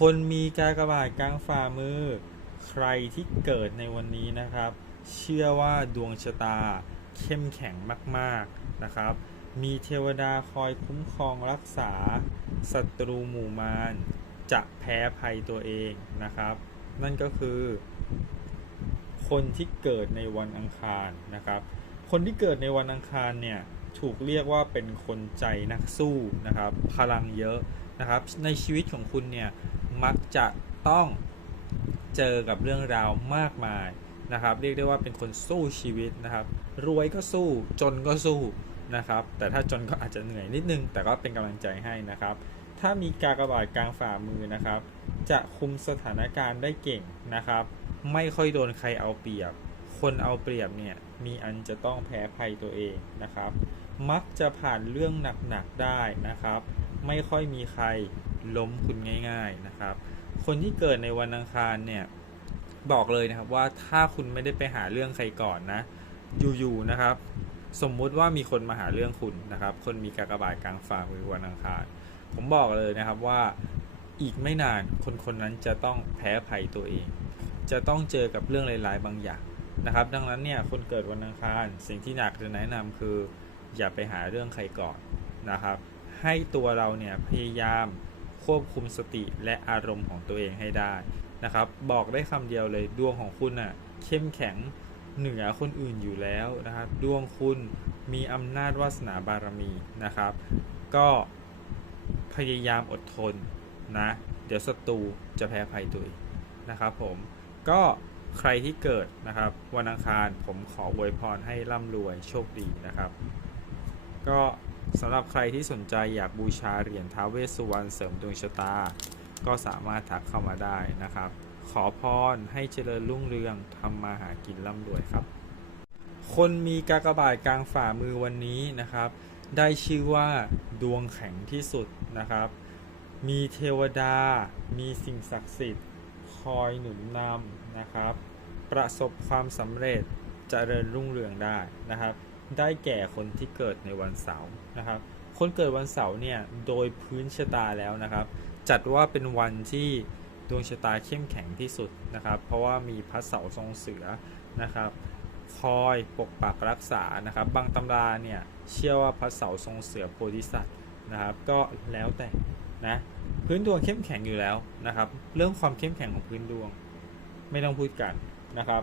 คนมีกากบาทกลางฝ่ามือ ใครที่เกิดในวันนี้นะครับ เชื่อว่าดวงชะตาเข้มแข็งมากๆนะครับ มีเทวดาคอยคุ้มครองรักษาศัตรูหมู่มารจะแพ้ภัยตัวเองนะครับ นั่นก็คือคนที่เกิดในวันอังคารนะครับ คนที่เกิดในวันอังคารเนี่ยถูกเรียกว่าเป็นคนใจนักสู้นะครับ พลังเยอะนะครับ ในชีวิตของคุณเนี่ย มักจะต้องเจอกับเรื่องราวมากมายนะครับ เรียกได้ว่าเป็นคนสู้ชีวิตนะครับ รวยก็สู้จนก็สู้นะครับ แต่ถ้าจนก็อาจจะเหนื่อยนิดนึง แต่ก็เป็นกำลังใจให้นะครับ ถ้ามีกากบาทกลางฝ่ามือนะครับ จะคุมสถานการณ์ได้เก่งนะครับ ไม่ค่อยโดนใครเอาเปรียบ คนเอาเปรียบเนี่ยมีอันจะต้องแพ้ภัยตัวเองนะครับ มักจะผ่านเรื่องหนักๆได้นะครับ ไม่ค่อยมีใคร ล้มคุณง่าย ๆนะครับ คนที่เกิดในวันอังคารเนี่ยบอกเลยนะครับว่าถ้าคุณไม่ได้ไปหาเรื่องใครก่อนนะ อยู่ๆนะครับ สมมุติว่ามีคนมาหาเรื่องคุณนะครับ คนมีกากบาทกลางฝ่ามือวันอังคาร ผมบอกเลยนะครับว่าอีกไม่นานคนคนนั้นจะต้องแพ้ภัยตัวเอง จะต้องเจอกับเรื่องร้ายๆบางอย่างนะครับ ดังนั้นเนี่ยคนเกิดวันอังคาร สิ่งที่หนักจะแนะนำคือ อย่าไปหาเรื่องใครก่อนนะครับ ให้ตัวเราเนี่ยพยายาม ควบคุมสติและอารมณ์ของตัวเองให้ได้นะครับ บอกได้คำเดียวเลยดวงของคุณน่ะเข้มแข็งเหนือคนอื่นอยู่แล้วนะครับดวงคุณมีอำนาจวาสนาบารมีนะครับ ก็พยายามอดทนนะ เดี๋ยวศัตรูจะแพ้ภัยตัวนะครับผมก็ใครที่เกิดนะครับ วันอังคารผมขออวยพรให้ร่ำรวยโชคดีนะครับ ก็ สำหรับใครที่สนใจอยากบูชาเหรียญท้าวเวสสุวรรณเสริมดวงชะตา ก็สามารถทักเข้ามาได้นะครับ ขอพรให้เจริญรุ่งเรืองทำมาหากินร่ำรวยครับ คนมีกากบาทกลางฝ่ามือวันนี้นะครับ ได้ชื่อว่าดวงแข็งที่สุดนะครับ มีเทวดา มีสิ่งศักดิ์สิทธิ์ คอยหนุนนำนะครับ ประสบความสำเร็จเจริญรุ่งเรืองได้นะครับ ได้แก่คนที่เกิดในวันเสาร์นะครับ คนเกิดวันเสาร์เนี่ยโดยพื้นชะตาแล้วนะครับ จัดว่าเป็นวันที่ดวงชะตาเข้มแข็งที่สุดนะครับ เพราะว่ามีพระเสาร์ทรงเสือนะครับ คอยปกปักรักษานะครับ บางตำราเนี่ยเชื่อว่าพระเสาร์ทรงเสือโพธิสัตว์นะครับ ก็แล้วแต่นะพื้นดวงเข้มแข็งอยู่แล้วนะครับ เรื่องความเข้มแข็งของพื้นดวง ไม่ต้องพูดกันนะครับ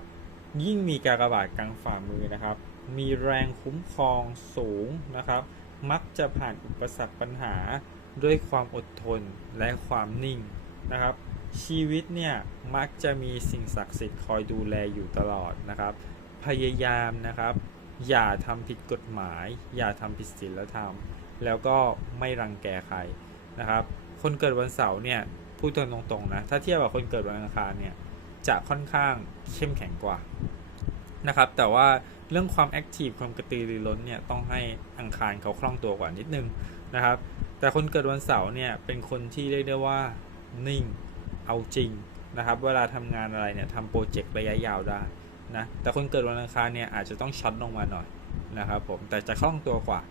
ยิ่งมีกากบาทกลางฝ่ามือนะครับ มีแรงคุ้มครองสูงนะครับ มักจะผ่านอุปสรรคปัญหาด้วยความอดทนและความนิ่งนะครับ ชีวิตเนี่ยมักจะมีสิ่งศักดิ์สิทธิ์คอยดูแลอยู่ตลอดนะครับ พยายามนะครับ อย่าทำผิดกฎหมาย อย่าทำผิดศีลธรรม แล้วก็ไม่รังแกใครนะครับ คนเกิดวันเสาร์เนี่ยพูดตรงๆนะ ถ้าเทียบกับคนเกิดวันอังคารเนี่ยจะค่อนข้างเข้มแข็งกว่านะครับ แต่ว่า เรื่องความแอคทีฟความกระตือรือร้นเนี่ยต้องให้อังคารเขาคล่องตัวกว่านิดนึงนะครับ แต่คนเกิดวันเสาร์เนี่ยเป็นคนที่เรียกได้ว่านิ่งเอาจริงนะครับ เวลาทำงานอะไรเนี่ยทำโปรเจกต์ระยะยาวได้นะแต่คนเกิดวันอังคารเนี่ยอาจจะต้องช็อตลงมาหน่อยนะครับผมแต่จะคล่องตัวกว่า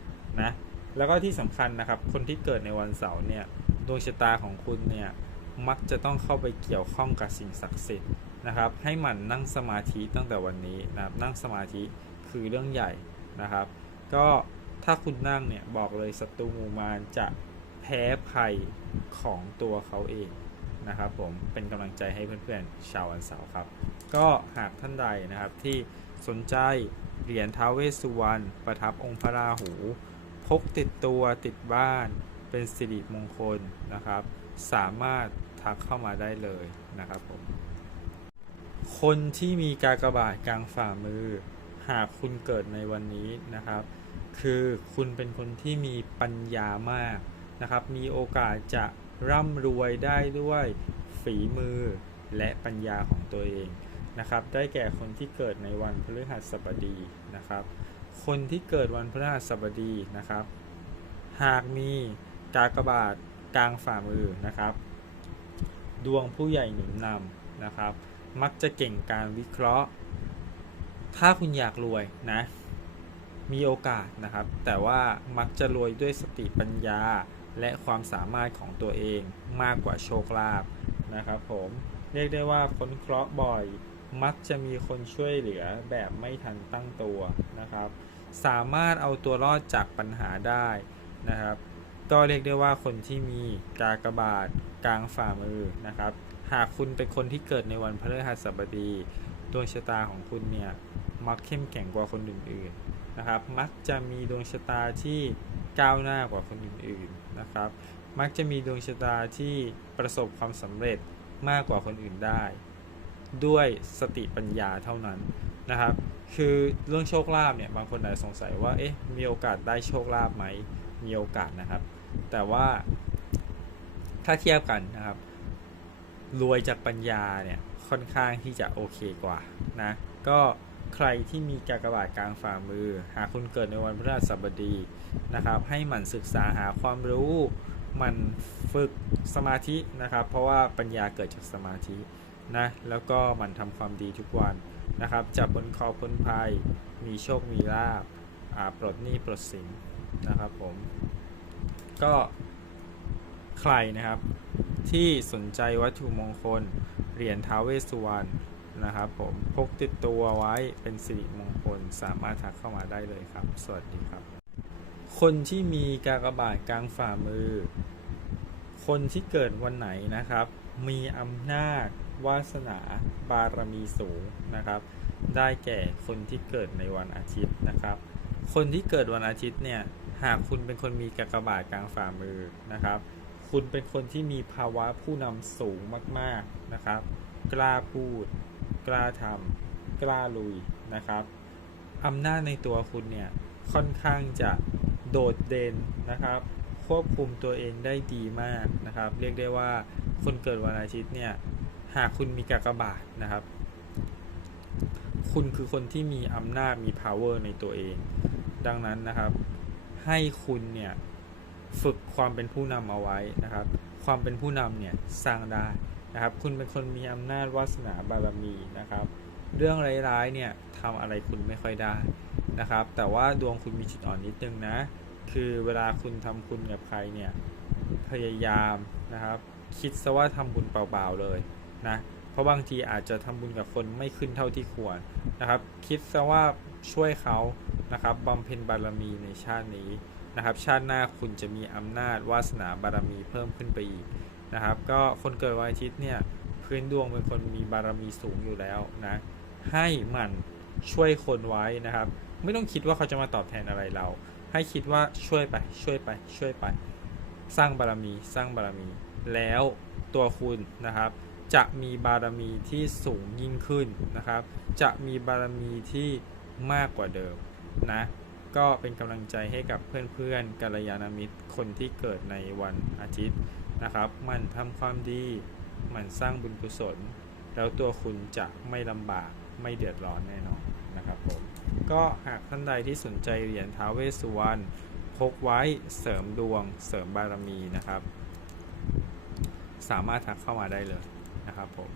นะแล้วก็ที่สำคัญนะครับ คนที่เกิดในวันเสาร์เนี่ยดวงชะตาของคุณเนี่ยมักจะต้องเข้าไปเกี่ยวข้องกับสิ่งศักดิ์สิทธิ์นะครับ ให้หมันนั่งสมาธิตั้งแต่วันนี้นะครับนั่งสมาธิ คือเรื่องใหญ่นะครับ ก็ถ้าคุณนั่งเนี่ยบอกเลยศัตรูมูมารจะแพ้ภัยของตัวเขาเองนะครับผมเป็นกำลังใจให้เพื่อนๆชาววันเสาร์ครับ ก็หากท่านใดนะครับที่สนใจเหรียญท้าวเวสสุวรรณประทับองค์พระราหู พกติดตัวติดบ้านเป็นสิริมงคลนะครับ สามารถทักเข้ามาได้เลยนะครับผมคนที่มีกากบาทกลางฝ่ามือ หากคุณเกิดในวันนี้นะครับ คือคุณเป็นคนที่มีปัญญามากนะครับ มีโอกาสจะร่ำรวยได้ด้วยฝีมือและปัญญาของตัวเองนะครับ ได้แก่คนที่เกิดในวันพฤหัสบดีนะครับ คนที่เกิดวันพฤหัสบดีนะครับ หากมีกากบาทกลางฝ่ามือนะครับ ดวงผู้ใหญ่หนุนนำนะครับ มักจะเก่งการวิเคราะห์ ถ้าคุณอยากรวยนะ มีโอกาสนะครับ แต่ว่ามักจะรวยด้วยสติปัญญาและความสามารถของตัวเองมากกว่าโชคลาภนะครับผมเรียกได้ว่าพ้นเคราะห์บ่อย มักจะมีคนช่วยเหลือแบบไม่ทันตั้งตัวนะครับ สามารถเอาตัวรอดจากปัญหาได้นะครับ ก็เรียกได้ว่าคนที่มีกากบาทกลางฝ่ามือนะครับ หากคุณเป็นคนที่เกิดในวันพฤหัสบดี ดวงชะตาของคุณเนี่ยมักเข้มแข็งกว่าคนอื่นๆนะครับ มักจะมีดวงชะตาที่ก้าวหน้ากว่าคนอื่นๆนะครับ มักจะมีดวงชะตาที่ประสบความสำเร็จมากกว่าคนอื่นได้ ด้วยสติปัญญาเท่านั้นนะครับ คือเรื่องโชคลาภเนี่ยบางคนอาจจะสงสัยว่าเอ๊ะมีโอกาสได้โชคลาภไหมมีโอกาสนะครับ แต่ว่าถ้าเทียบกันนะครับรวยจากปัญญาเนี่ย ค่อนข้างที่จะโอเคกว่านะก็ใครที่มีกากบาทกลางฝ่ามือ หากคุณเกิดในวันพฤหัสบดีนะครับ ให้หมั่นศึกษาหาความรู้หมันฝึกสมาธินะครับ เพราะว่าปัญญาเกิดจากสมาธินะแล้วก็หมันทำความดีทุกวันนะครับจับบนคอพ้นภัยมีโชคมีลาบปลดหนี้ปลดสินนะครับผมก็ ใครนะครับ ที่สนใจวัตถุมงคลเหรียญท้าวเวสสุวรรณนะครับผมพกติดตัวไว้เป็นสิริมงคลสามารถทักเข้ามาได้เลยครับ สวัสดีครับ คนที่มีกากบาทกลางฝ่ามือ คนที่เกิดวันไหนนะครับ มีอำนาจวาสนาบารมีสูงนะครับ ได้แก่คนที่เกิดในวันอาทิตย์นะครับ คนที่เกิดวันอาทิตย์เนี่ยหากคุณเป็นคนมีกากบาทกลางฝ่ามือนะครับ คุณเป็นคนที่มีภาวะผู้นำสูงมาก ๆนะครับ กล้าพูด กล้าทำกล้าลุยนะครับอำนาจในตัวคุณเนี่ยค่อนข้างจะโดดเด่นนะครับ ควบคุมตัวเองได้ดีมากนะครับ เรียกได้ว่าคนเกิดวันอาทิตย์เนี่ยหากคุณมีกากบาทนะครับ คุณคือคนที่มีอำนาจมี power ในตัวเอง ดังนั้นนะครับ ให้คุณเนี่ย ฝึกความเป็นผู้นำเอาไว้นะครับ ความเป็นผู้นำเนี่ยสร้างได้นะครับ คุณเป็นคนมีอำนาจวาสนาบารมีนะครับ เรื่องร้ายๆเนี่ยทำอะไรคุณไม่ค่อยได้นะครับ แต่ว่าดวงคุณมีจุดอ่อนนิดนึงนะ คือเวลาคุณทำคุณกับใครเนี่ยพยายามนะครับ คิดซะว่าทำบุญเปล่าๆเลยนะเพราะบางทีอาจจะทำบุญกับคนไม่ขึ้นเท่าที่ควรนะครับ คิดซะว่าช่วยเขานะครับบำเพ็ญบารมีในชาตินี้ นะครับ ชาติหน้าคุณจะมีอำนาจวาสนาบารมีเพิ่มขึ้นไปอีกนะครับ ก็คนเกิดวันอาทิตย์เนี่ยพื้นดวงเป็นคนมีบารมีสูงอยู่แล้วนะให้มันช่วยคนไว้นะครับ ไม่ต้องคิดว่าเขาจะมาตอบแทนอะไรเรา ให้คิดว่าช่วยไปช่วยไปช่วยไป สร้างบารมีสร้างบารมี แล้วตัวคุณนะครับจะมีบารมีที่สูงยิ่งขึ้นนะครับ จะมีบารมีที่มากกว่าเดิมนะ ก็เป็นกำลังใจให้กับเพื่อนๆกัลยาณมิตรคนที่เกิดในวันอาทิตย์นะครับ มันทำความดี มันสร้างบุญกุศล แล้วตัวคุณจะไม่ลำบากไม่เดือดร้อนแน่นอนนะครับผมก็หากท่านใดที่สนใจเหรียญท้าเวสสุวรรณพกไว้เสริมดวงเสริมบารมีนะครับ สามารถทักเข้ามาได้เลยนะครับผม